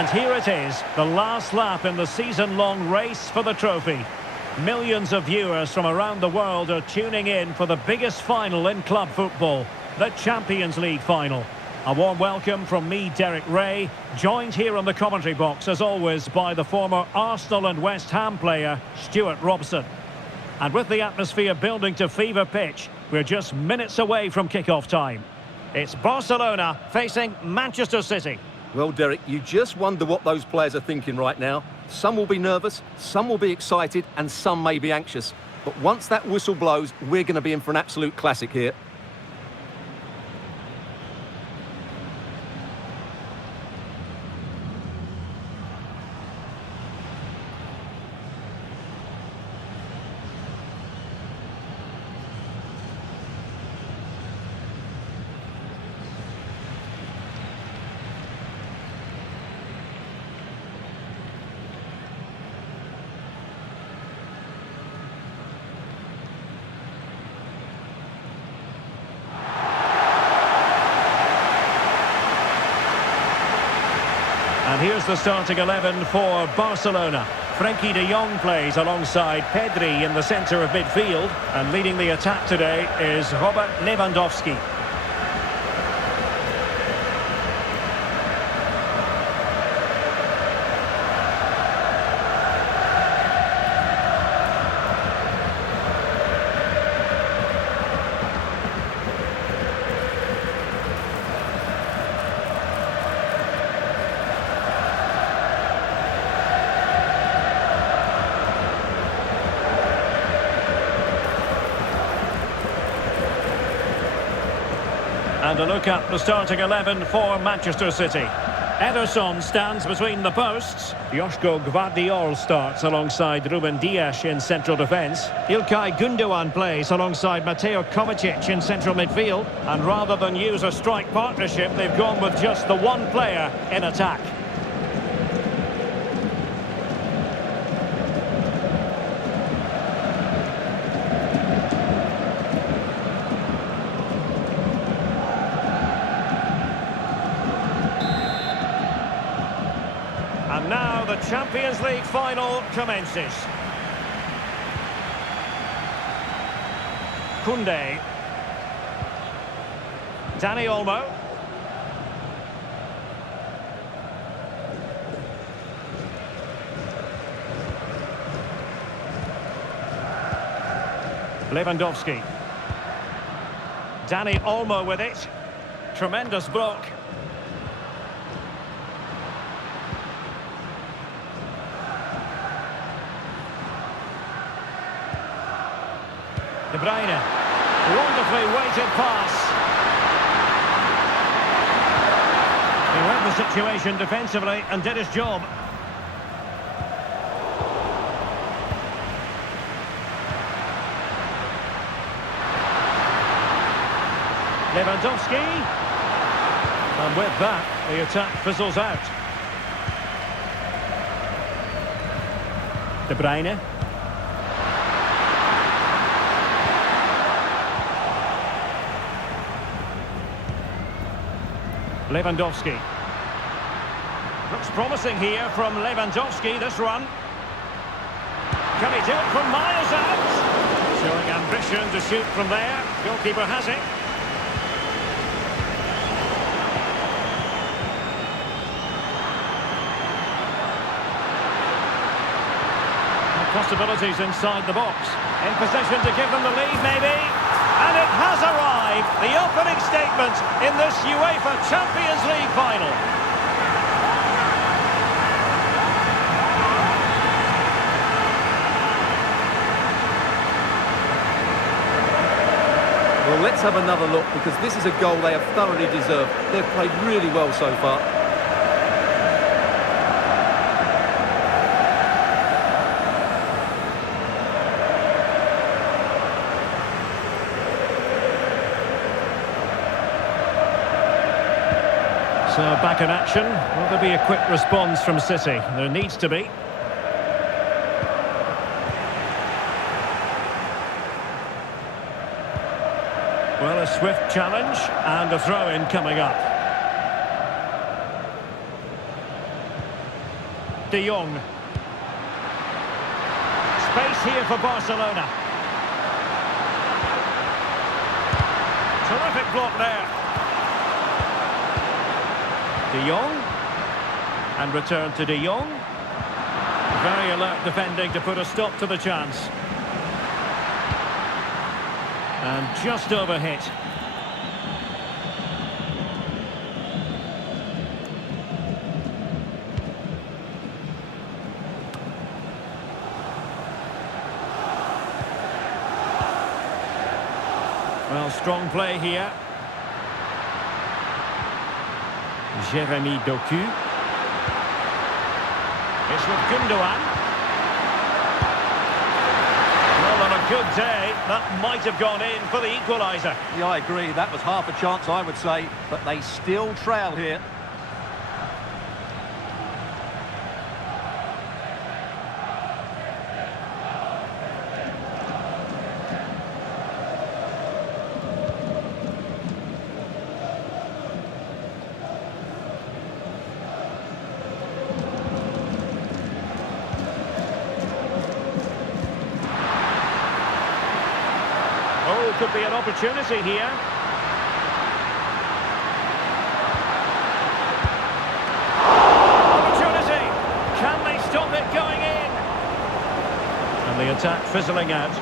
And here it is, the last lap in the season-long race for the trophy. Millions of viewers from around the world are tuning in for the biggest final in club football, the Champions League final. A warm welcome from me, Derek Ray, joined here on the commentary box, as always, by the former Arsenal and West Ham player, Stuart Robson. And with the atmosphere building to fever pitch, we're just minutes away from kick-off time. It's Barcelona facing Manchester City. Well, Derek, you just wonder what those players are thinking right now. Some will be nervous, some will be excited, and some may be anxious. But once that whistle blows, we're going to be in for an absolute classic here. And here's the starting 11 for Barcelona. Frenkie de Jong plays alongside Pedri in the centre of midfield. And leading the attack today is Robert Lewandowski. And a look at the starting 11 for Manchester City. Ederson stands between the posts. Joško Gvardiol starts alongside Ruben Dias in central defence. Ilkay Gundogan plays alongside Mateo Kovacic in central midfield. And rather than use a strike partnership, they've gone with just the one player in attack. And now the Champions League final commences. Koundé. Dani Olmo. Lewandowski. Dani Olmo with it. Tremendous block. De Bruyne, wonderfully weighted pass. He read the situation defensively and did his job. Lewandowski. And with that, the attack fizzles out. De Bruyne. Lewandowski. Looks promising here from Lewandowski, this run. Can he do it from miles out? Showing ambition to shoot from there. Goalkeeper has it. Possibilities inside the box. In position to give them the lead, maybe. And it has arrived, the opening statement in this UEFA Champions League final. Well, let's have another look, because this is a goal they have thoroughly deserved. They've played really well so far. So back in action. Will there be a quick response from City? There needs to be. Well, a swift challenge and a throw-in coming up. De Jong. Space here for Barcelona. Terrific block there. De Jong. And return to De Jong. Very alert defending to put a stop to the chance. And just overhit. Well, strong play here. Jeremy Doku. It's with Gundogan. Well, on a good day, that might have gone in for the equaliser. Yeah, I agree. That was half a chance, I would say. But they still trail here. Oh, could be an opportunity here. Opportunity! Can they stop it going in? And the attack fizzling out.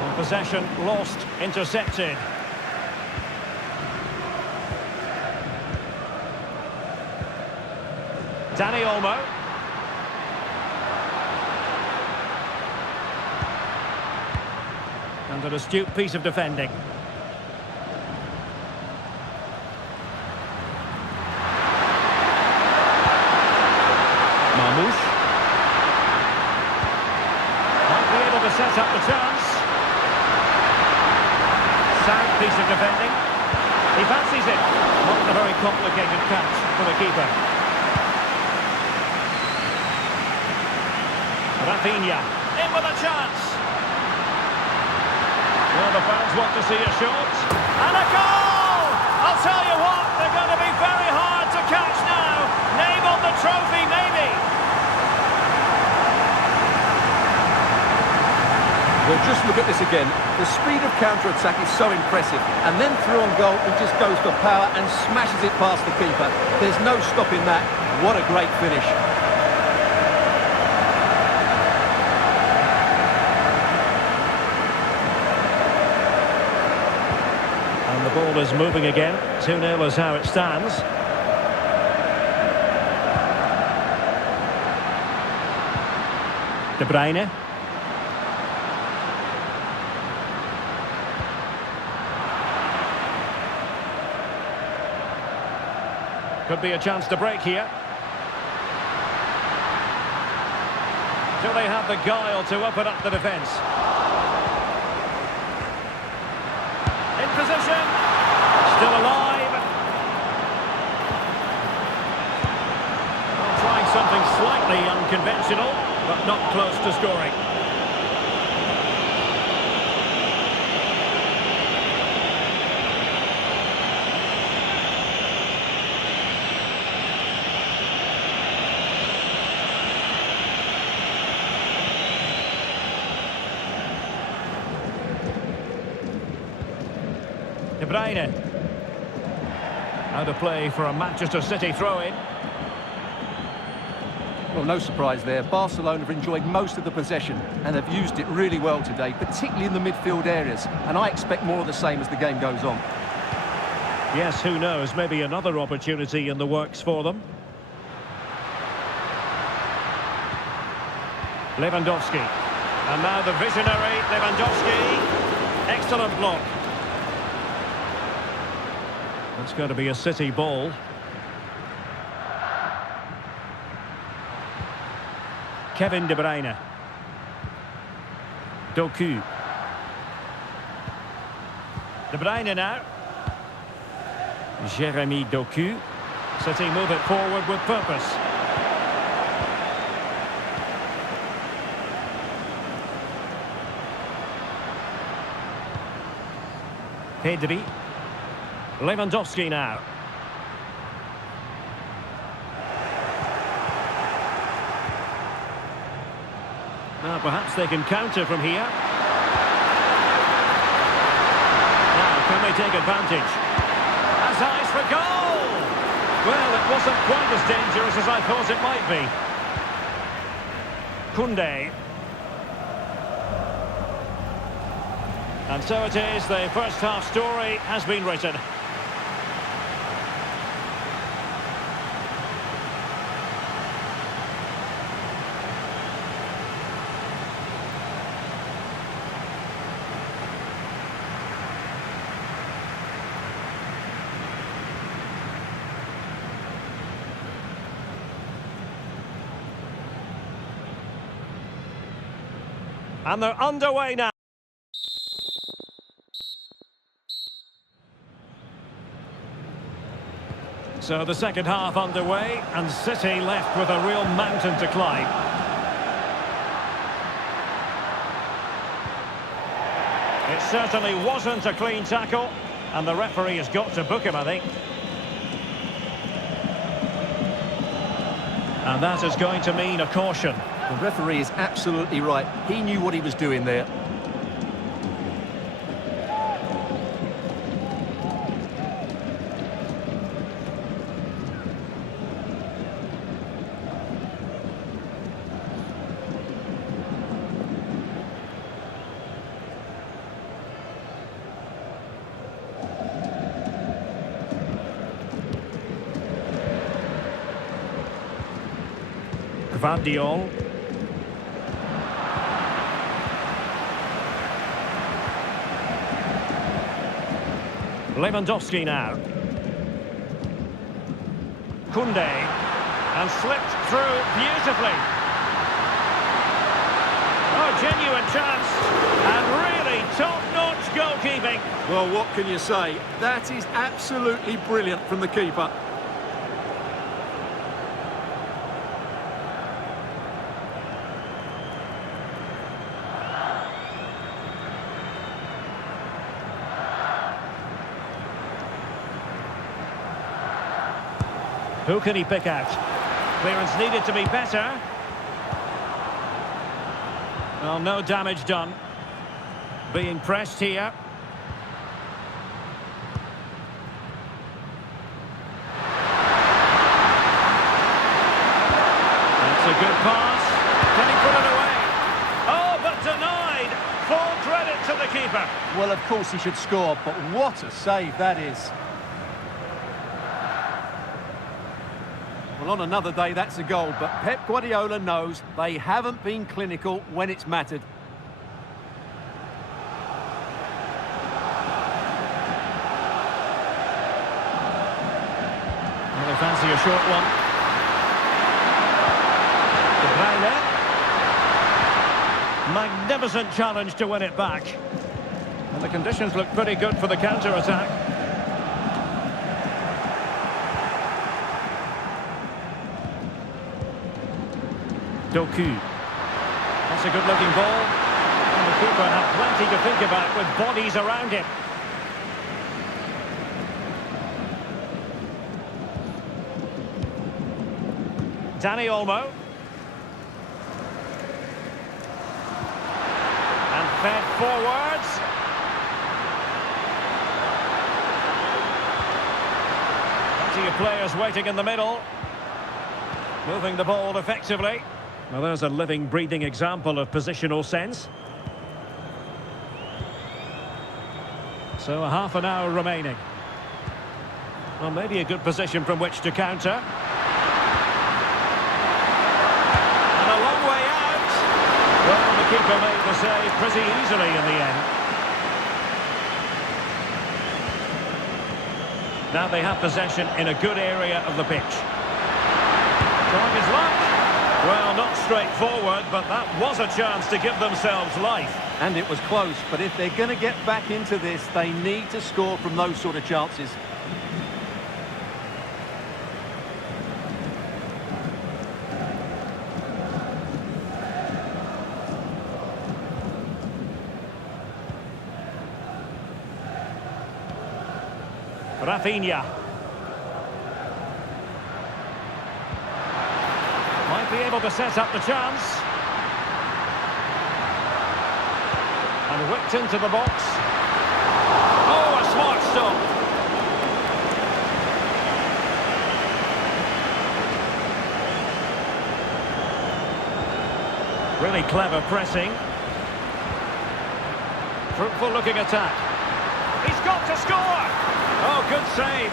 And possession lost, intercepted. Dani Olmo. And an astute piece of defending. Marmoush. Might be able to set up the chance. Sound piece of defending. He fancies it. Not a very complicated catch for the keeper. Rafinha. In with a chance. Well, the fans want to see a shot. And a goal! I'll tell you what, they're going to be very hard to catch now. Name on the trophy, maybe. Well, just look at this again. The speed of counter-attack is so impressive. And then through on goal, he just goes for power and smashes it past the keeper. There's no stopping that. What a great finish. And the ball is moving again. 2-0 is how it stands. De Bruyne. Could be a chance to break here. Do they have the guile to open up the defence? In position. Still alive. Well, trying something slightly unconventional, but not close to scoring. De Bruyne. Out of play for a Manchester City throw-in. Well, no surprise there. Barcelona have enjoyed most of the possession and have used it really well today, particularly in the midfield areas. And I expect more of the same as the game goes on. Yes, who knows? Maybe another opportunity in the works for them. Lewandowski. And now the visionary Lewandowski. Excellent block. It's going to be a City ball. Kevin De Bruyne. Doku. De Bruyne now. Jeremy Doku. City move it forward with purpose. Pedri. Lewandowski now. Now perhaps they can counter from here. Now, can they take advantage? Has eyes for goal! Well, it wasn't quite as dangerous as I thought it might be. Koundé. And so it is, the first half story has been written. And they're underway now. So the second half underway, and City left with a real mountain to climb. It certainly wasn't a clean tackle, and the referee has got to book him, I think. And that is going to mean a caution. The referee is absolutely right. He knew what he was doing there. Gvardiol. Lewandowski now. Koundé. And slipped through beautifully. Oh, genuine chance. And really top-notch goalkeeping. Well, what can you say? That is absolutely brilliant from the keeper. Who can he pick out? Clearance needed to be better. Well, no damage done. Being pressed here. That's a good pass. Can he put it away? Oh, but denied. Full credit to the keeper. Well, of course he should score, but what a save that is. Well, on another day, that's a goal, but Pep Guardiola knows they haven't been clinical when it's mattered. Well, they fancy a short one. De Bruyne. Magnificent challenge to win it back. And the conditions look pretty good for the counter-attack. Doku. That's a good-looking ball. And the keeper had plenty to think about with bodies around him. Dani Olmo. And fed forwards. Plenty of players waiting in the middle. Moving the ball effectively. Well, there's a living, breathing example of positional sense. So a half an hour remaining. Well, maybe a good position from which to counter. And a long way out. Well, the keeper made the save pretty easily in the end. Now they have possession in a good area of the pitch. Trying his luck. Well, not straightforward, but that was a chance to give themselves life. And it was close, but if they're going to get back into this, they need to score from those sort of chances. Rafinha. Might be able to set up the chance. And whipped into the box. Oh, a smart stop. Really clever pressing. Fruitful looking attack. He's got to score! Oh, good save.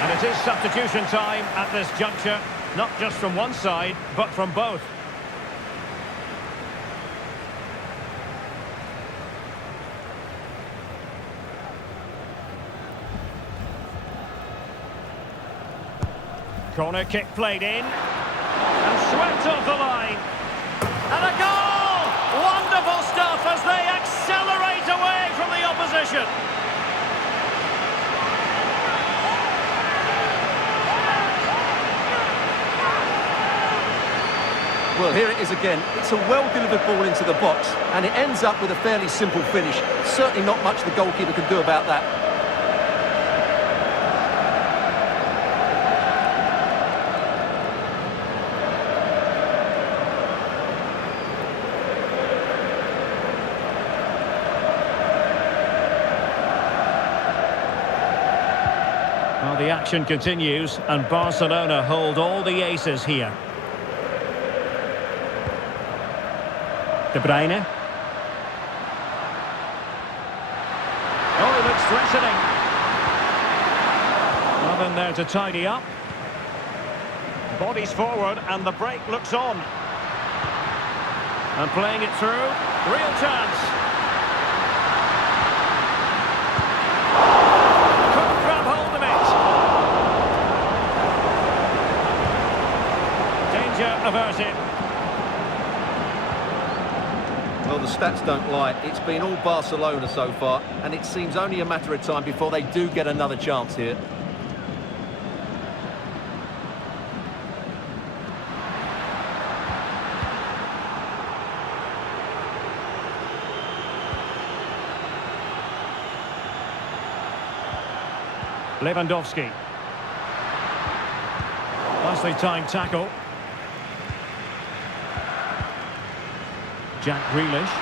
And it is substitution time at this juncture. Not just from one side, but from both. Corner kick played in. And swept off the line. And a goal! Wonderful stuff as they accelerate away from the opposition. Well, here it is again. It's a well-delivered ball into the box, and it ends up with a fairly simple finish. Certainly not much the goalkeeper can do about that. Well, the action continues, and Barcelona hold all the aces here. De Bruyne. Oh, it looks threatening. Nothing there to tidy up. Bodies forward, and the break looks on. And playing it through. Real chance. Couldn't grab hold of it. Danger averted. Well, the stats don't lie. It's been all Barcelona so far, and it seems only a matter of time before they do get another chance here. Lewandowski. Nicely timed tackle. Jack Grealish.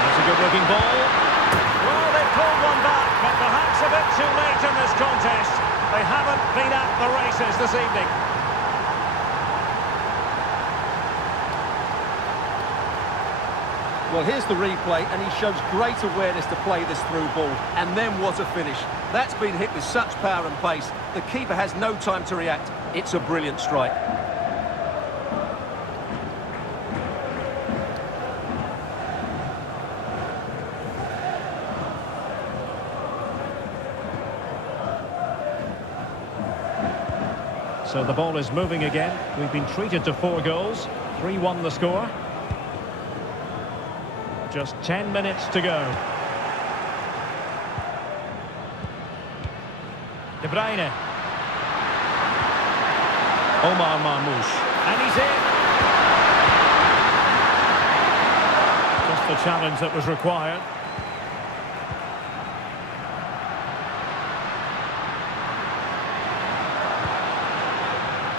That's a good-looking ball. Well, they pulled one back, but perhaps a bit too late in this contest. They haven't been at the races this evening. Well, here's the replay, and he shows great awareness to play this through ball. And then what a finish. That's been hit with such power and pace. The keeper has no time to react. It's a brilliant strike. So the ball is moving again. We've been treated to 4 goals. 3-1 the score. Just 10 minutes to go. De Bruyne. Omar Marmoush. And he's in. Just the challenge that was required.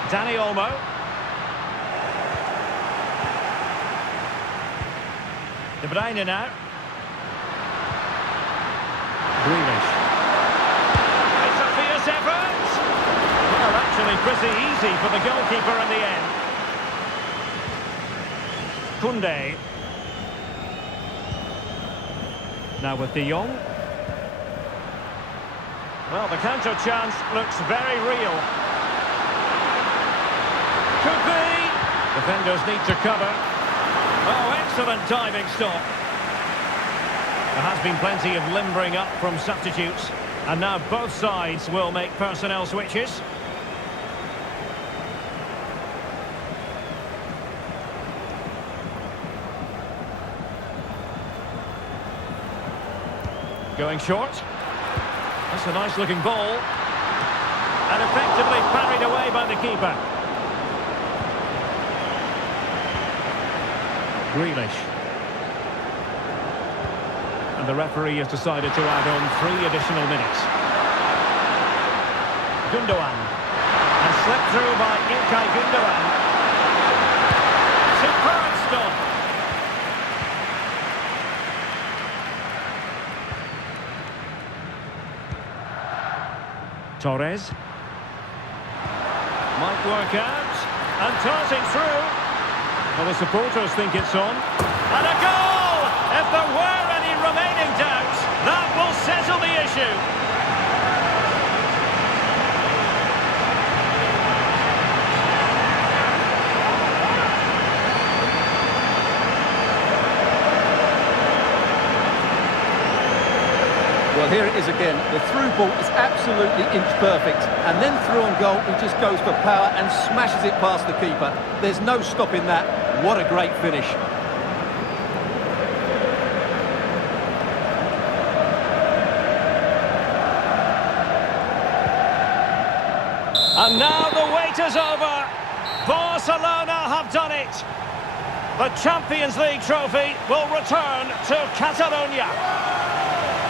Dani Olmo. De Bruyne now. Grealish. It's a fierce effort. Well, actually pretty easy for the goalkeeper in the end. Koundé. Now with De Jong. Well, the counter chance looks very real. Could be. Defenders need to cover. Oh, excellent diving stop. There has been plenty of limbering up from substitutes. And now both sides will make personnel switches. Going short. That's a nice looking ball. And effectively parried away by the keeper. Grealish. And the referee has decided to add on 3 additional minutes. Gundogan. And slipped through by Ilkay Gundogan. Superb stop. Torres. Might work out. And tossing through. Well, the supporters think it's on. And a goal! If there were any remaining doubts, that will settle the issue. Well, here it is again. The through ball is absolutely inch perfect. And then through on goal, he just goes for power and smashes it past the keeper. There's no stopping that. What a great finish. And now the wait is over. Barcelona have done it. The Champions League trophy will return to Catalonia.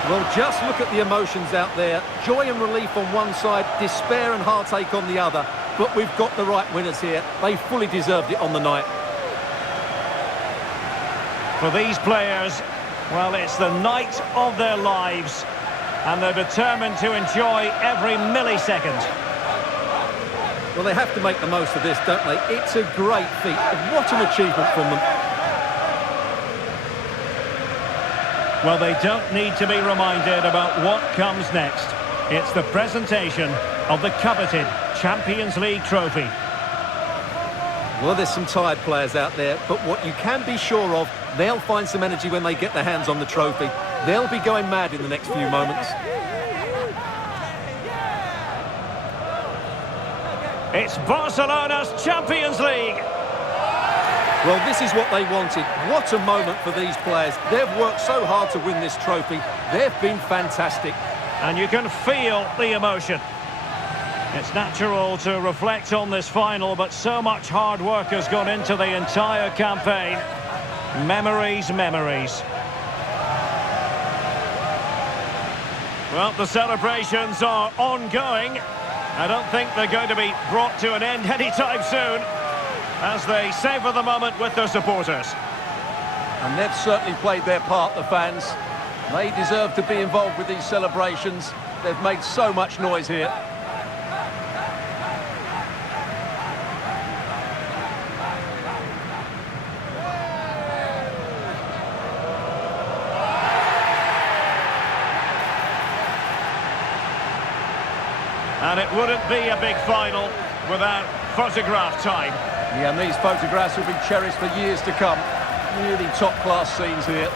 Well, just look at the emotions out there. Joy and relief on one side, despair and heartache on the other. But we've got the right winners here. They fully deserved it on the night. For these players, well, it's the night of their lives. And they're determined to enjoy every millisecond. Well, they have to make the most of this, don't they? It's a great feat. What an achievement from them. Well, they don't need to be reminded about what comes next. It's the presentation of the coveted Champions League trophy. Well, there's some tired players out there, but what you can be sure of, they'll find some energy when they get their hands on the trophy. They'll be going mad in the next few moments. It's Barcelona's Champions League. Well, this is what they wanted. What a moment for these players. They've worked so hard to win this trophy. They've been fantastic. And you can feel the emotion. It's natural to reflect on this final, but so much hard work has gone into the entire campaign. Memories, memories. Well, the celebrations are ongoing. I don't think they're going to be brought to an end anytime soon, as they savour the moment with their supporters. And they've certainly played their part, the fans. They deserve to be involved with these celebrations. They've made so much noise here. And it wouldn't be a big final without photograph time. Yeah, and these photographs will be cherished for years to come. Really top-class scenes here.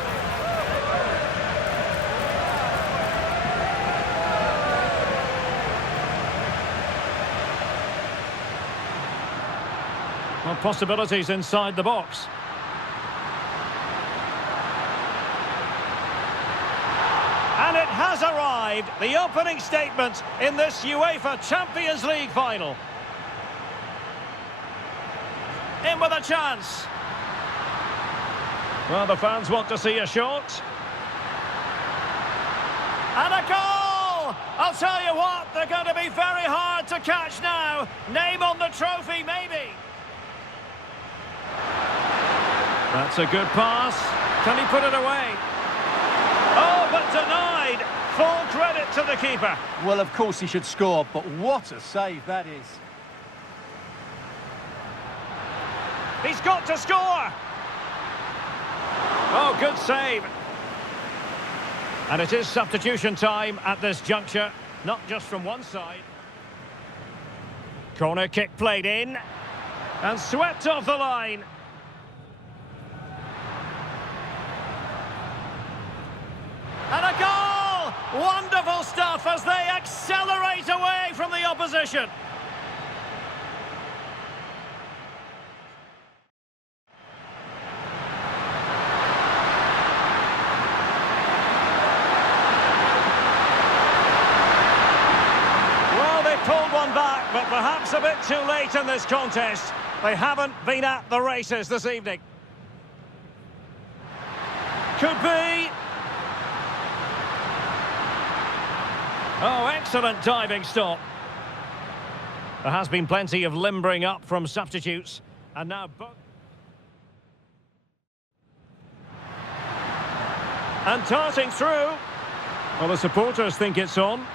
Well, possibilities inside the box. And it has arrived, the opening statement in this UEFA Champions League final. In with a chance. Well, the fans want to see a shot. And a goal! I'll tell you what, they're going to be very hard to catch now. Name on the trophy, maybe. That's a good pass. Can he put it away? Oh, but denied. Full credit to the keeper. Well, of course he should score, but what a save that is. He's got to score! Oh, good save. And it is substitution time at this juncture, not just from one side. Corner kick played in, and swept off the line. And a goal! Wonderful stuff as they accelerate away from the opposition. Pulled one back, but perhaps a bit too late in this contest. They haven't been at the races this evening. Could be. Oh, excellent diving stop. There has been plenty of limbering up from substitutes. And now both. And darting through. Well, the supporters think it's on.